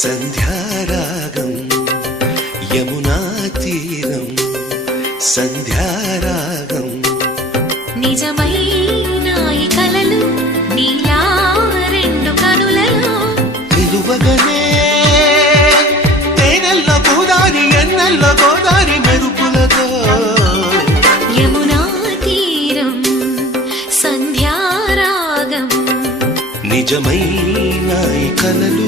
సంధ్యారాగం యమునా తీరం సంధ్యారాగం నిజమైన ఈ కలలు నీలా రెండు కనులలో నిలువగనే తేనెల్లో గోదారి ఎన్నెల్లో గోదారి మెరుపులతో యమునా తీరం సంధ్యారాగం నిజమైన ఈ కలలు